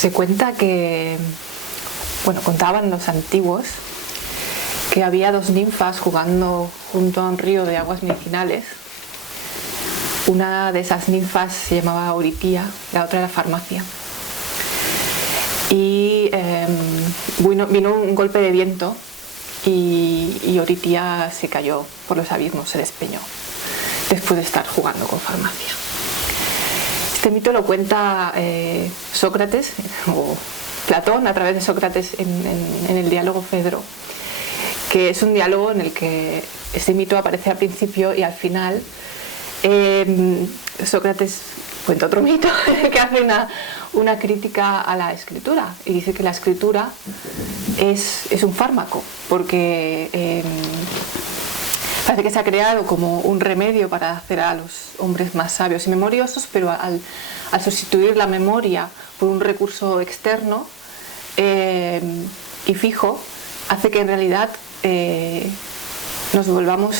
Se cuenta que, contaban los antiguos que había dos ninfas jugando junto a un río de aguas medicinales. Una de esas ninfas se llamaba Euritía, la otra era Farmacia. Y vino un golpe de viento y Euritía se cayó por los abismos, se despeñó, después de estar jugando con Farmacia. Este mito lo cuenta Sócrates, o Platón, a través de Sócrates en el diálogo Fedro, que es un diálogo en el que este mito aparece al principio y al final. Sócrates cuenta otro mito que hace una crítica a la escritura y dice que la escritura es un fármaco, porque parece que se ha creado como un remedio para hacer a los hombres más sabios y memoriosos, pero al sustituir la memoria por un recurso externo y fijo, hace que en realidad nos volvamos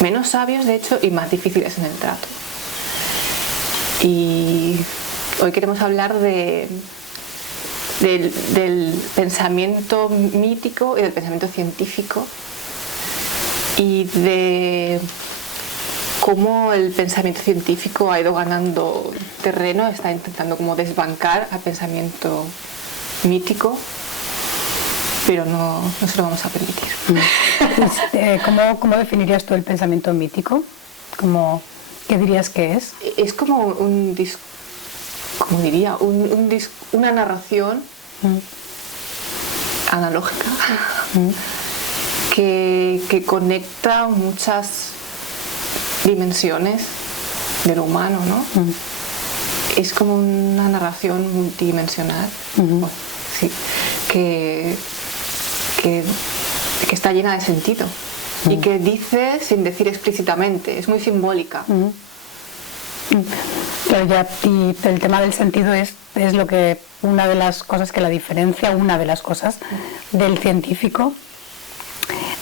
menos sabios, de hecho, y más difíciles en el trato. Y hoy queremos hablar del pensamiento mítico y del pensamiento científico y de cómo el pensamiento científico ha ido ganando terreno, está intentando como desbancar al pensamiento mítico, pero no se lo vamos a permitir. ¿Cómo definirías tú el pensamiento mítico? ¿Qué dirías que es? Es como una narración analógica que conecta muchas dimensiones de lo humano, ¿no? Es como una narración multidimensional, sí, que está llena de sentido y que dice sin decir explícitamente, es muy simbólica. Pero ya, y el tema del sentido es lo que una de las cosas que la diferencia, una de las cosas del científico,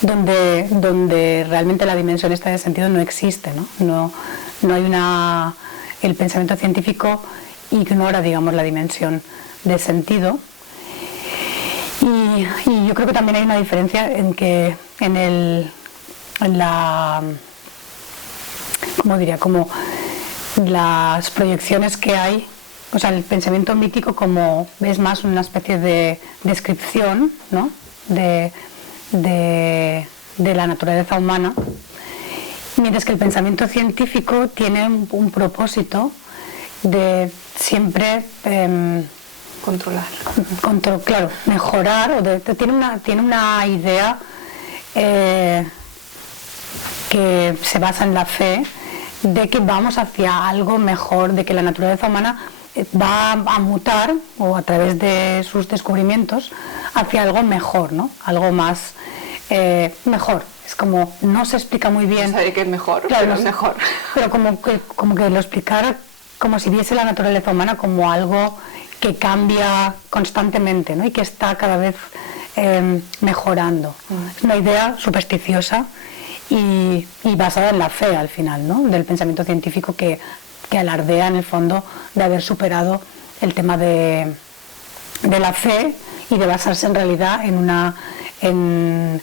donde realmente la dimensión esta de sentido no existe, ¿no? No hay el pensamiento científico ignora, digamos, la dimensión de sentido. Y yo creo que también hay una diferencia en que como las proyecciones que hay, o sea, el pensamiento mítico como es más una especie de descripción, ¿no? de la naturaleza humana, mientras que el pensamiento científico tiene un propósito de siempre controlar, mejorar, tiene una idea que se basa en la fe de que vamos hacia algo mejor, de que la naturaleza humana va a mutar, o a través de sus descubrimientos, hacia algo mejor, ¿no? Algo más mejor. Es como, no se explica muy bien. No sabe qué es mejor, claro, pero es mejor. Pero como que lo explicara como si viese la naturaleza humana como algo que cambia constantemente, ¿no? Y que está cada vez mejorando. Es una idea supersticiosa y basada en la fe al final, ¿no? Del pensamiento científico que alardea en el fondo de haber superado el tema de la fe y de basarse en realidad en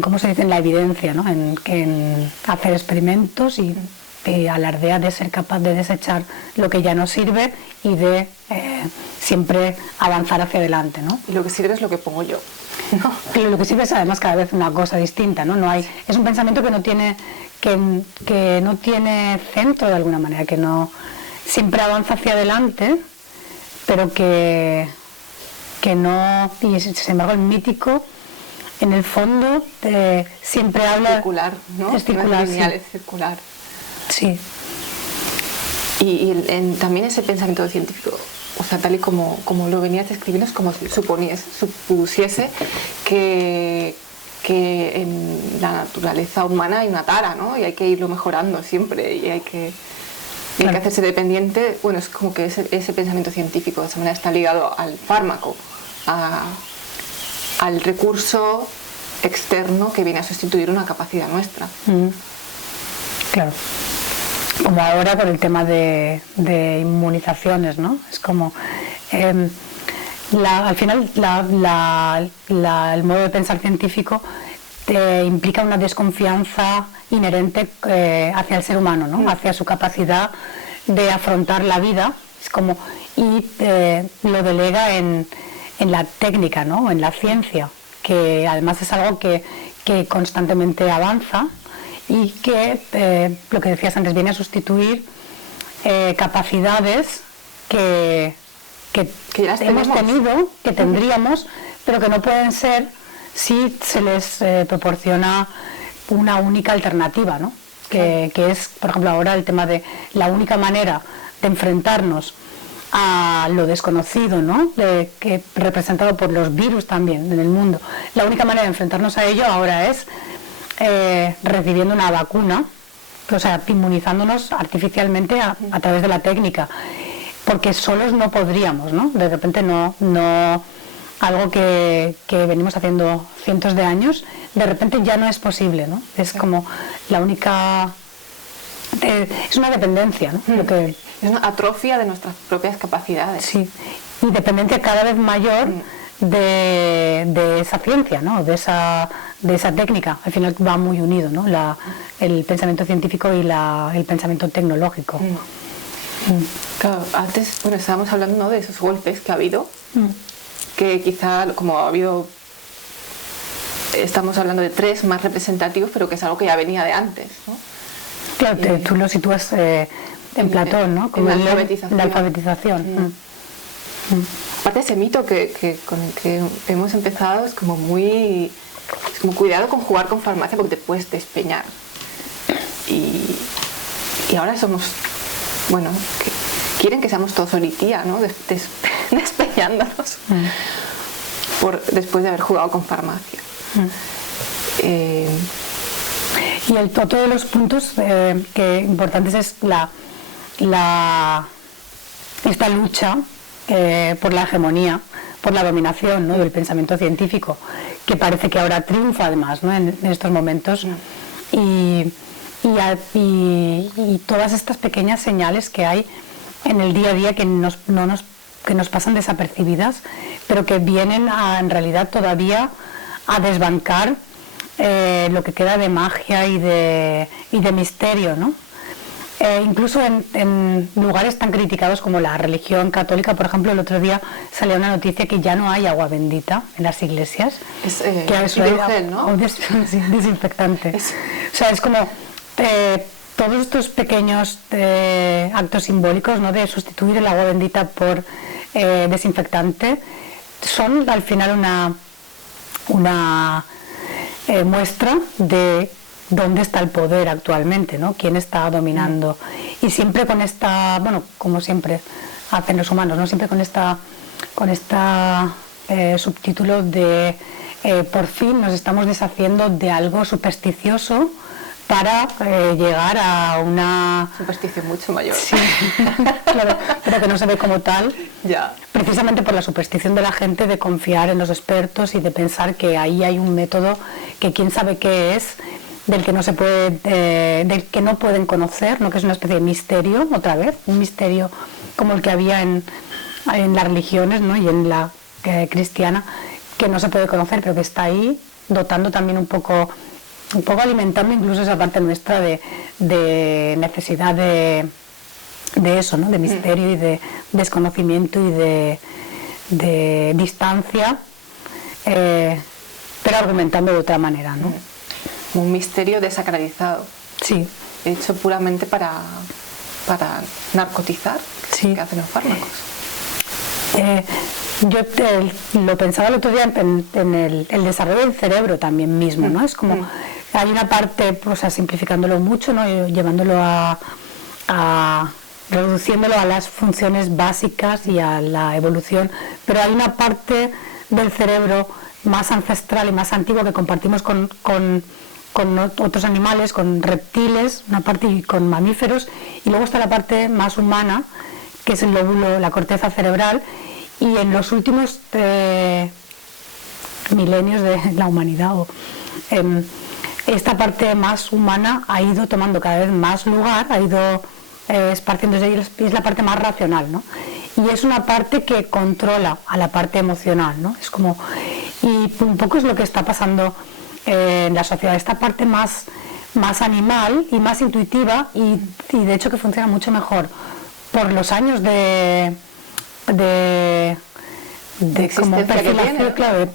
cómo se dice, en la evidencia, ¿no? En hacer experimentos y alardea de ser capaz de desechar lo que ya no sirve y de siempre avanzar hacia adelante, ¿no? Y lo que sirve es lo que pongo yo. No. Pero lo que sirve es además cada vez una cosa distinta, ¿no? Es un pensamiento que no tiene centro de alguna manera, que no siempre avanza hacia adelante, pero que no, y sin embargo el mítico en el fondo siempre habla circular, ¿no? Es circular, no es lineal, sí. Es circular. Sí. Y también ese pensamiento científico, o sea, tal y como lo venías describiendo, es como si supusiese que en la naturaleza humana hay una tara, ¿no? Y hay que irlo mejorando siempre y hay que hacerse dependiente. Bueno, es como que ese pensamiento científico de esa manera está ligado al fármaco, al recurso externo que viene a sustituir una capacidad nuestra. Claro. como ahora con el tema de inmunizaciones, ¿no? Es como al final el modo de pensar científico implica una desconfianza inherente hacia el ser humano, ¿no? Hacia su capacidad de afrontar la vida, es como, y lo delega en la técnica, ¿no? En la ciencia, que además es algo que constantemente avanza y que, lo que decías antes, viene a sustituir capacidades que hemos tenido, que tendríamos, pero que no pueden ser si se les proporciona una única alternativa, ¿no? Que es, por ejemplo, ahora el tema de la única manera de enfrentarnos a lo desconocido, ¿no? Que representado por los virus también en el mundo. La única manera de enfrentarnos a ello ahora es recibiendo una vacuna, o sea, inmunizándonos artificialmente a través de la técnica, porque solos no podríamos, ¿no? De repente no algo que venimos haciendo cientos de años, de repente ya no es posible, ¿no? Es como la única... es una dependencia, ¿no? Lo que, es una atrofia de nuestras propias capacidades. Sí, y dependencia cada vez mayor de esa ciencia, ¿no? De esa técnica. Al final va muy unido, ¿no? El pensamiento científico y el pensamiento tecnológico. Claro, antes, bueno, estábamos hablando, ¿no? De esos golpes que ha habido, que quizá como ha habido, estamos hablando de 3 más representativos, pero que es algo que ya venía de antes, ¿no? Claro, tú lo sitúas en Platón, ¿no? Como la alfabetización. Aparte ese mito con el que hemos empezado es como muy... Es como cuidado con jugar con farmacia porque te puedes despeñar. Y ahora somos... Bueno, quieren que seamos todos horitía, ¿no? Despeñándonos después de haber jugado con farmacia. Y otro de los puntos que importantes es esta lucha por la hegemonía, por la dominación, ¿no? Del pensamiento científico, que parece que ahora triunfa además, ¿no? en estos momentos. Y todas estas pequeñas señales que hay en el día a día que nos pasan desapercibidas, pero que vienen en realidad todavía a desbancar lo que queda de magia y de misterio, ¿no? Incluso en lugares tan criticados como la religión católica, por ejemplo, el otro día salió una noticia que ya no hay agua bendita en las iglesias, que es hidrogel, ¿no? Desinfectante. O sea, es como todos estos pequeños actos simbólicos, ¿no? De sustituir el agua bendita por desinfectante son al final una muestra de dónde está el poder actualmente, ¿no? Quién está dominando. Y siempre con bueno, como siempre hacen los humanos, ¿no? Siempre con esta subtítulo de por fin nos estamos deshaciendo de algo supersticioso para llegar a una... Superstición mucho mayor. Sí, claro, pero que no se ve como tal, ya. Precisamente por la superstición de la gente de confiar en los expertos y de pensar que ahí hay un método que quién sabe qué es, del que no se puede, del que no pueden conocer, ¿no? Que es una especie de misterio, otra vez, un misterio como el que había en las religiones, ¿no? Y en la cristiana, que no se puede conocer, pero que está ahí, dotando también un poco alimentando incluso esa parte nuestra de necesidad de eso, ¿no? De misterio y de desconocimiento y de distancia, pero argumentando de otra manera, ¿no? Un misterio desacralizado. Sí. Hecho puramente para narcotizar, sí. Que hacen los fármacos. Yo lo pensaba el otro día en el desarrollo del cerebro también mismo, ¿no? Es como, hay una parte, o sea, simplificándolo mucho, ¿no? Llevándolo reduciéndolo a las funciones básicas y a la evolución, pero hay una parte del cerebro más ancestral y más antigua que compartimos con otros animales, con reptiles, una parte y con mamíferos, y luego está la parte más humana, que es el lóbulo, la corteza cerebral, y en los últimos milenios de la humanidad, esta parte más humana ha ido tomando cada vez más lugar, ha ido esparciéndose y es la parte más racional, ¿no? Y es una parte que controla a la parte emocional, ¿no? Es como, y un poco es lo que está pasando en la sociedad, esta parte más animal y más intuitiva y de hecho que funciona mucho mejor por los años de como perfilación, ¿no? Claro,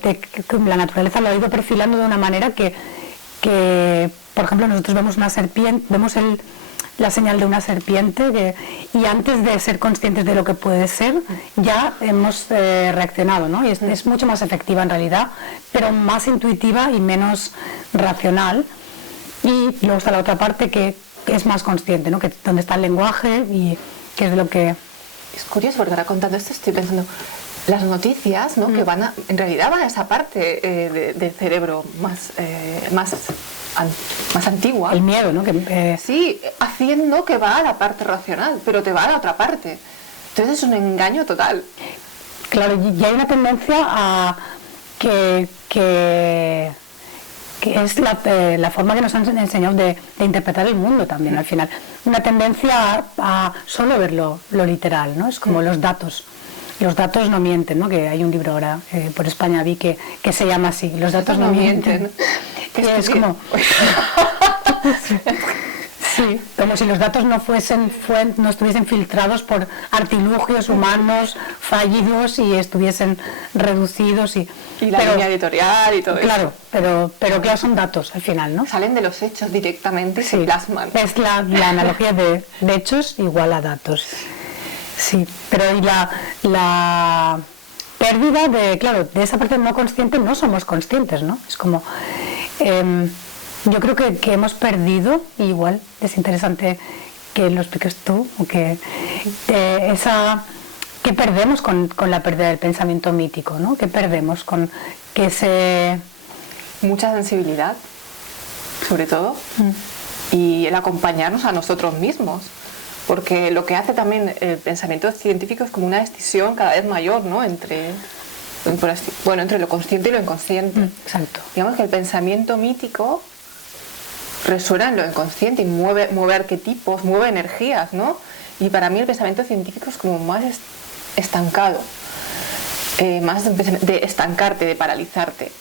la naturaleza lo ha ido perfilando de una manera que por ejemplo, nosotros vemos una serpiente, vemos la señal de una serpiente y antes de ser conscientes de lo que puede ser, ya hemos reaccionado, ¿no? Y es mucho más efectiva en realidad, pero más intuitiva y menos racional. Y luego está la otra parte que es más consciente, ¿no? Que donde está el lenguaje y que es de lo que... Es curioso porque ahora contando esto estoy pensando las noticias, ¿no? Que en realidad van a esa parte del cerebro más antigua. El miedo, ¿no? Sí, haciendo que va a la parte racional, pero te va a la otra parte. Entonces es un engaño total. Claro, y hay una tendencia a que es la forma que nos han enseñado de interpretar el mundo también, al final. Una tendencia a solo ver lo literal, ¿no? Es como los datos. Los datos no mienten, ¿no? Que hay un libro ahora por España vi que se llama así, los datos no mienten. Que es como... Sí, como si los datos no estuviesen filtrados por artilugios humanos fallidos y estuviesen reducidos y la línea editorial y todo claro, eso. Pero claro, son datos al final, ¿no? Salen de los hechos directamente y se plasman. Es la analogía de hechos igual a datos. Sí, pero y la pérdida de esa parte no consciente no somos conscientes, ¿no? Es como... yo creo que hemos perdido, igual es interesante que lo expliques tú, que ¿qué perdemos con la pérdida del pensamiento mítico, ¿no? ¿Qué perdemos con que mucha sensibilidad, sobre todo, y el acompañarnos a nosotros mismos, porque lo que hace también el pensamiento científico es como una decisión cada vez mayor, ¿no? entre lo consciente y lo inconsciente. Exacto. Digamos que el pensamiento mítico resuena en lo inconsciente y mueve arquetipos, mueve energías, ¿no? Y para mí el pensamiento científico es como más estancado, más de estancarte, de paralizarte.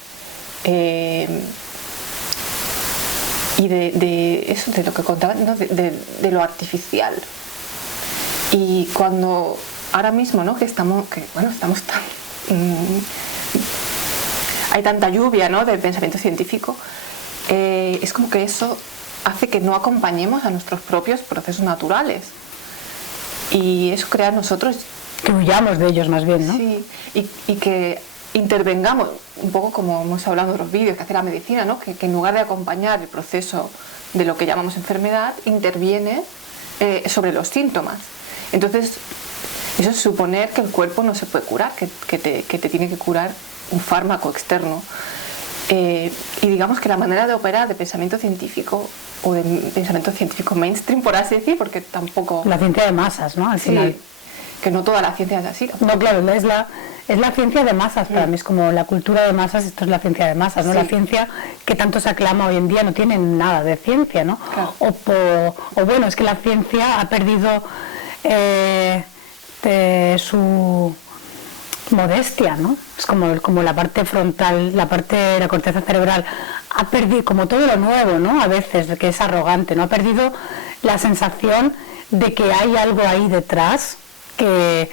Y de eso, de lo que contaba, ¿no? de lo artificial. Y cuando ahora mismo, ¿no? estamos tan... hay tanta lluvia, ¿no? Del pensamiento científico, es como que eso hace que no acompañemos a nuestros propios procesos naturales. Y eso crea en nosotros... Que huyamos de ellos más bien, ¿no? Sí, y que intervengamos, un poco como hemos hablado en otros vídeos que hace la medicina, ¿no? Que en lugar de acompañar el proceso de lo que llamamos enfermedad, interviene sobre los síntomas. Entonces, eso es suponer que el cuerpo no se puede curar, que te tiene que curar un fármaco externo. Y digamos que la manera de operar de pensamiento científico, o de pensamiento científico mainstream, por así decir, porque tampoco... La ciencia de masas, ¿no? Al final. Que no toda la ciencia es así. No, claro, es la ciencia de masas para mí, es como la cultura de masas, esto es la ciencia de masas, ¿no? La ciencia que tanto se aclama hoy en día no tiene nada de ciencia, ¿no? Claro. O bueno, es que la ciencia ha perdido su modestia, ¿no? Es como la parte frontal, la parte de la corteza cerebral ha perdido, como todo lo nuevo, ¿no? A veces, que es arrogante, ¿no? Ha perdido la sensación de que hay algo ahí detrás que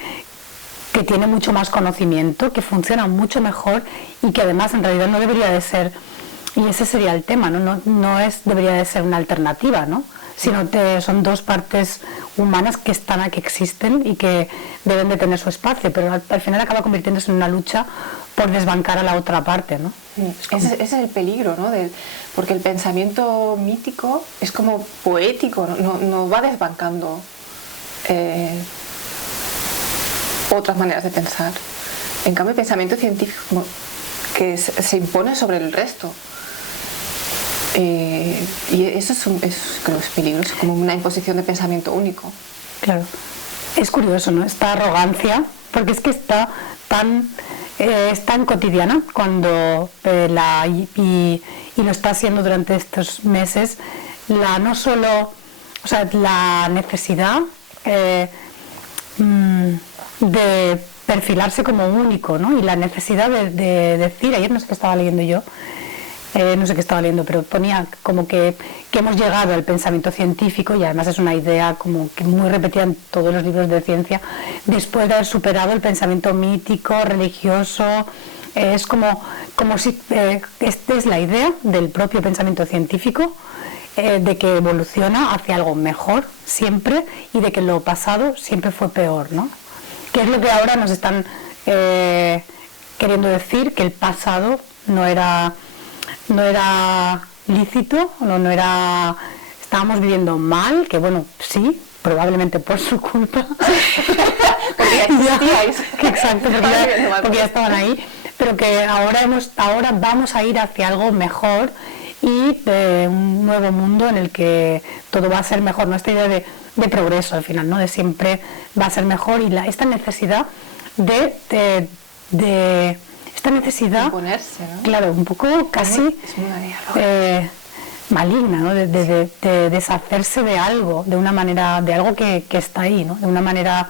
tiene mucho más conocimiento, que funciona mucho mejor y que además en realidad no debería de ser, y ese sería el tema, no debería de ser una alternativa, ¿no? Sino que son dos partes humanas que existen y que deben de tener su espacio, pero al final acaba convirtiéndose en una lucha por desbancar a la otra parte, ¿no? Ese es el peligro, ¿no? Porque el pensamiento mítico es como poético, no va desbancando otras maneras de pensar. En cambio, el pensamiento científico como que se impone sobre el resto. Y eso creo que es peligroso, como una imposición de pensamiento único. Claro. Es curioso, ¿no? Esta arrogancia, porque es que está es tan cotidiana cuando y lo está haciendo durante estos meses, no solo o sea, la necesidad de perfilarse como único, ¿no? Y la necesidad de decir, ayer no sé qué estaba leyendo yo, no sé qué estaba leyendo, pero ponía como que hemos llegado al pensamiento científico, y además es una idea como que muy repetida en todos los libros de ciencia, después de haber superado el pensamiento mítico, religioso. Es como si esta es la idea del propio pensamiento científico, de que evoluciona hacia algo mejor siempre, y de que lo pasado siempre fue peor, ¿no? Que es lo que ahora nos están queriendo decir, que el pasado no era lícito, no era, estábamos viviendo mal, que bueno, sí, probablemente por su culpa. Porque ya existíais. Exacto, porque ya estaban ahí, pero que ahora vamos a ir hacia algo mejor, y un nuevo mundo en el que todo va a ser mejor, ¿no? Esta idea de progreso al final, ¿no? De siempre va a ser mejor, y esta necesidad de esta necesidad, imponerse, ¿no? Claro, un poco casi maligna, ¿no? De deshacerse de algo, de una manera, de algo que está ahí, ¿no? De una manera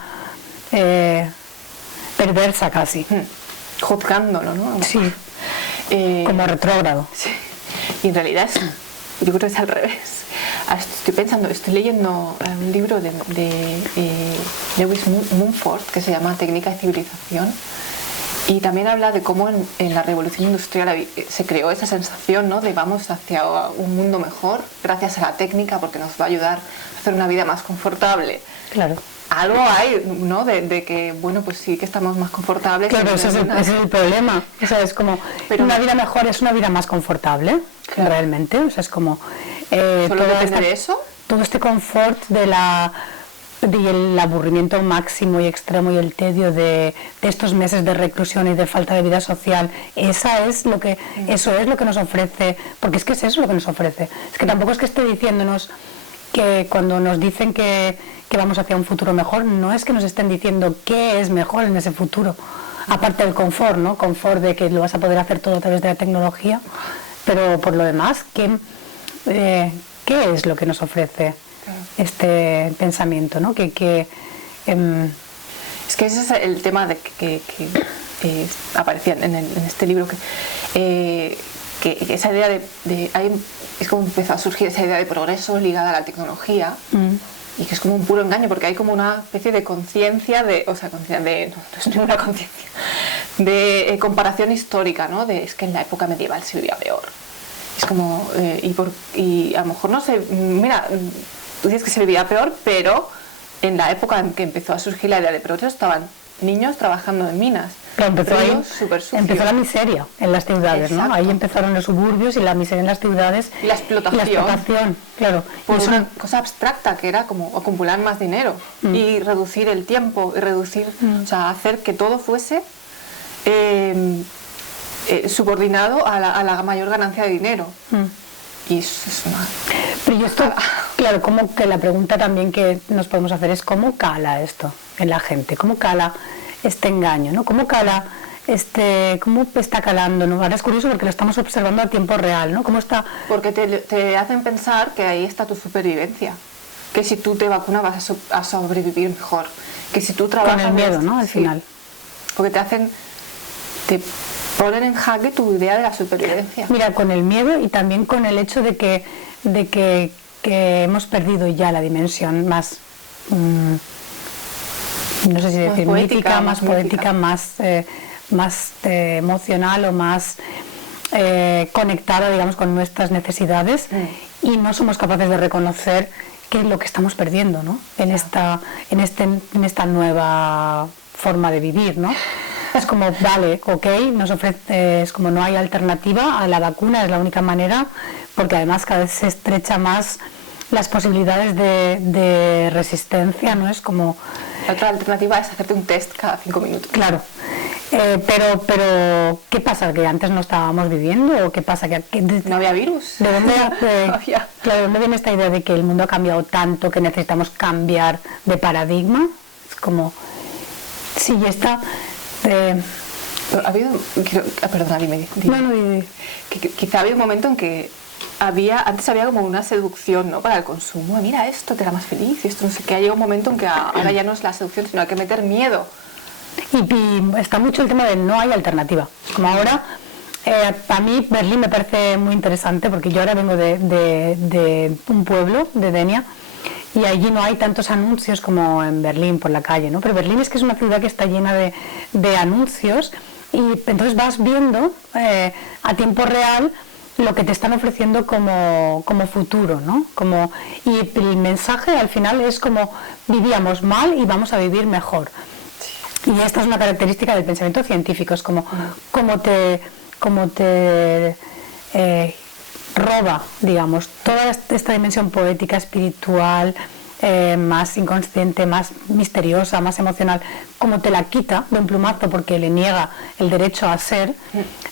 perversa casi. Juzgándolo, ¿no? Sí, como retrógrado. Sí. Y en realidad yo creo que es al revés. Estoy leyendo un libro de Lewis Mumford que se llama Técnica y Civilización, y también habla de cómo en la revolución industrial se creó esa sensación, ¿no? De vamos hacia un mundo mejor gracias a la técnica, porque nos va a ayudar a hacer una vida más confortable. Claro. Algo hay, ¿no? De que, bueno, pues sí que estamos más confortables. Claro, ese es el problema. O sea, es como, pero una vida mejor es una vida más confortable, claro, realmente. O sea, es como... ¿Solo depende de eso? Todo este confort del aburrimiento máximo y extremo, y el tedio de estos meses de reclusión y de falta de vida social, eso es lo que nos ofrece, porque es que es eso lo que nos ofrece. Es que tampoco es que esté diciéndonos que cuando nos dicen que vamos hacia un futuro mejor, no es que nos estén diciendo qué es mejor en ese futuro, aparte del confort, ¿no? Confort de que lo vas a poder hacer todo a través de la tecnología, pero por lo demás, ¿qué es lo que nos ofrece este pensamiento, ¿no? Es que ese es el tema de que aparecía en este libro, que esa idea es como empezó a surgir esa idea de progreso ligada a la tecnología, y que es como un puro engaño, porque hay como una especie de conciencia no es ninguna conciencia, de comparación histórica, ¿no? Es que en la época medieval se vivía peor. Es como, y a lo mejor no sé, mira, tú dices que se vivía peor, pero en la época en que empezó a surgir la idea de progreso estaban niños trabajando en minas. Empezó la miseria en las ciudades, exacto, ¿no? Ahí empezaron los suburbios y la miseria en las ciudades. Y la explotación, claro. Por una cosa abstracta que era como acumular más dinero y reducir el tiempo, y reducir, o sea, hacer que todo fuese subordinado a la mayor ganancia de dinero. Y eso es una... Pero yo esto, claro, como que la pregunta también que nos podemos hacer es cómo cala esto en la gente, cómo cala este engaño, ¿no? Cómo está calando, ¿no? Ahora es curioso porque lo estamos observando a tiempo real, ¿no? Cómo está... Porque te hacen pensar que ahí está tu supervivencia, que si tú te vacunas vas a sobrevivir mejor, que si tú trabajas... Con el miedo, ¿no? Al final. Porque te ponen en jaque tu idea de la supervivencia. Mira, con el miedo, y también con el hecho de que hemos perdido ya la dimensión más, no sé si decir mítica, más poética, más emocional, o más conectada, digamos, con nuestras necesidades, y no somos capaces de reconocer qué es lo que estamos perdiendo, ¿no? En esta nueva forma de vivir, ¿no? Es como, vale, ok, nos ofrece, es como no hay alternativa a la vacuna, es la única manera, porque además cada vez se estrecha más las posibilidades de resistencia, ¿no? Es como... La otra alternativa es hacerte un test cada 5 minutos. Claro, pero ¿qué pasa? ¿Que antes no estábamos viviendo? ¿O qué pasa? No había virus. ¿De dónde viene esta idea de que el mundo ha cambiado tanto que necesitamos cambiar de paradigma? Es como... Sí, ya está... ha habido... Perdona, dime. No, quizá ha habido un momento en que antes había como una seducción, ¿no? Para el consumo. Mira, esto te hará más feliz, y esto no sé qué. Ha llegado un momento en que ahora ya no es la seducción, sino hay que meter miedo. Y está mucho el tema de no hay alternativa. Como ahora, a mí Berlín me parece muy interesante porque yo ahora vengo de un pueblo, de Denia, y allí no hay tantos anuncios como en Berlín por la calle, ¿no? Pero Berlín es que es una ciudad que está llena de anuncios y entonces vas viendo a tiempo real lo que te están ofreciendo como futuro, ¿no? Y el mensaje al final es como vivíamos mal y vamos a vivir mejor. Y esta es una característica del pensamiento científico, es como te roba, digamos, toda esta dimensión poética, espiritual, más inconsciente, más misteriosa, más emocional, como te la quita de un plumazo porque le niega el derecho a ser,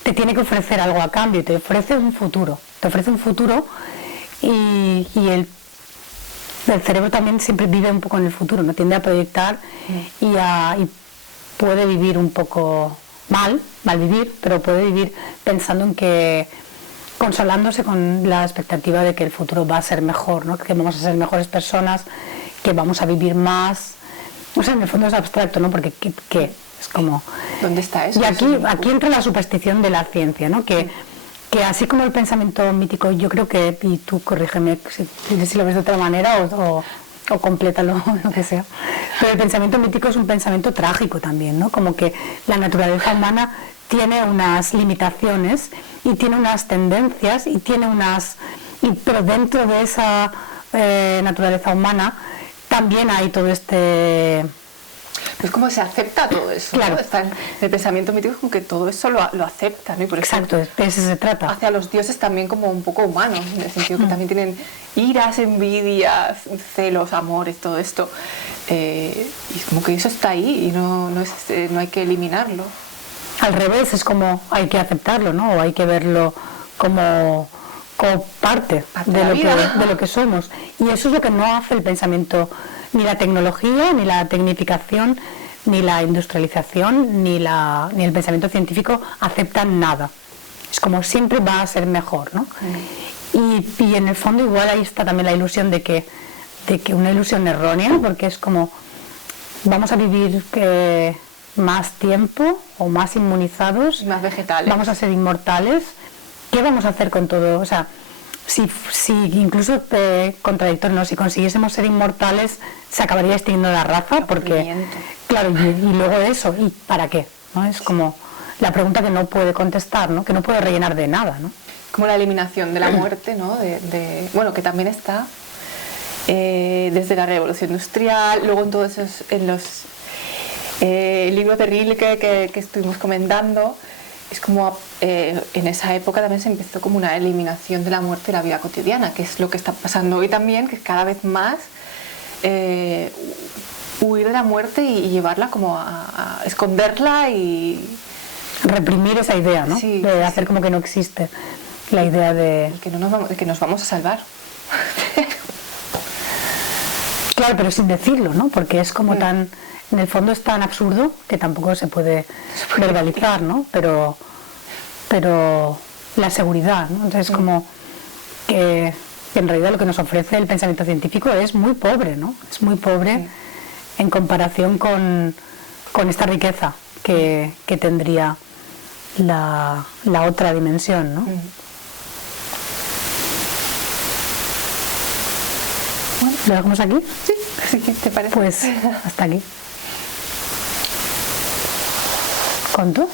te tiene que ofrecer algo a cambio, te ofrece un futuro y el cerebro también siempre vive un poco en el futuro, no tiende a proyectar y puede vivir un poco mal vivir, pero puede vivir pensando en que, consolándose con la expectativa de que el futuro va a ser mejor, ¿no? Que vamos a ser mejores personas, que vamos a vivir más. O sea, en el fondo es abstracto, ¿no? Porque ¿qué? Es como... ¿Dónde está eso? Y aquí entra la superstición de la ciencia, ¿no? Que así como el pensamiento mítico, yo creo que, y tú corrígeme si lo ves de otra manera o complétalo, lo que sea. Pero el pensamiento mítico es un pensamiento trágico también, ¿no? Como que la naturaleza humana tiene unas limitaciones y tiene unas tendencias pero dentro de esa naturaleza humana también hay todo este... Pues como se acepta todo eso, claro. ¿no? Está en el pensamiento mítico como que todo eso lo acepta, ¿no? Y por exacto, de eso se trata. Hace a los dioses también como un poco humanos, en el sentido que también tienen iras, envidias, celos, amores, todo esto. Y como que eso está ahí y no hay que eliminarlo. Al revés, es como hay que aceptarlo, ¿no? O hay que verlo como parte de lo que somos. Y eso es lo que no hace el pensamiento, ni la tecnología, ni la tecnificación, ni la industrialización, ni el pensamiento científico aceptan nada. Es como siempre va a ser mejor, ¿no? Y en el fondo igual ahí está también la ilusión de que una ilusión errónea, porque es como vamos a vivir más tiempo o más inmunizados, más vegetales, vamos a ser inmortales. ¿Qué vamos a hacer con todo? O sea, si incluso contradictorio, ¿no? Si consiguiésemos ser inmortales, se acabaría extinguiendo la raza, porque claro, y luego eso, ¿y para qué? ¿No? Es como la pregunta que no puede contestar, ¿no? Que no puede rellenar de nada, ¿no? Como la eliminación de la muerte, ¿no? Bueno, que también está desde la Revolución Industrial, luego en todos esos, en los libros de Rilke que estuvimos comentando. Es como en esa época también se empezó como una eliminación de la muerte de la vida cotidiana, que es lo que está pasando hoy también, que cada vez más huir de la muerte y llevarla como a esconderla y... reprimir esa idea, ¿no? Sí, de hacer como que no existe la idea de... que nos vamos a salvar. Claro, pero sin decirlo, ¿no? Porque es como tan... En el fondo es tan absurdo que tampoco se puede verbalizar, ¿no? Pero la seguridad, ¿no? Entonces como que en realidad lo que nos ofrece el pensamiento científico es muy pobre, ¿no? Es muy pobre en comparación con esta riqueza que tendría la otra dimensión, ¿no? Bueno, ¿lo dejamos aquí? Sí, ¿te parece? Pues hasta aquí. ¿Cuánto?